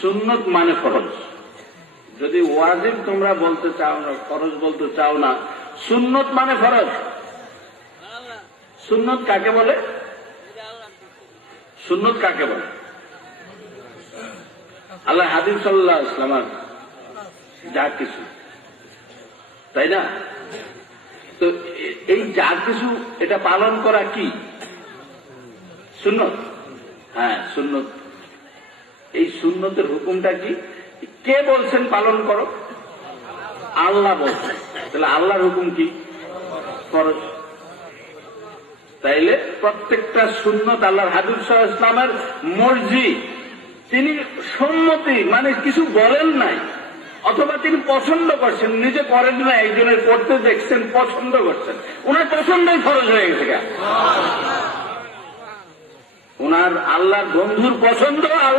সুন্নত মানে ফরজ। যদি ওয়াজিব তোমরা বলতে চাও না, ফরজ বলতে চাও না, সুন্নত মানে ফরজ। সুন্নত কাকে বলে? সুন্নত কাকে বলে? আল্লাহ হাবিব সাল্লাল্লাহু আলাইহি ওয়াসাল্লাম যা কিছু, তাই না? তো এই যা কিছু এটা পালন করা কি সুন্নত? হ্যাঁ, সুন্নত। এই সুন্নতের হুকুমটা কি? কে বলছেন পালন করো? আল্লাহ বলছেন। তাহলে আল্লাহর হুকুম কি? ফরজ। তাইলে প্রত্যেকটা সুন্নত আল্লাহর হাবিব সাল্লাল্লাহু আলাইহি ওয়াসাল্লামের মর্জি, তিনি সম্মতি মানে কিছু বলেন নাই, অথবা তিনি পছন্দ করছেন, নিজে করেন না, একজনের করতে দেখছেন, পছন্দ করছেন, ওনার পছন্দই ফরজ হয়ে গেছে। ওনার আল্লাহর বন্ধুর পছন্দ, আল্লাহ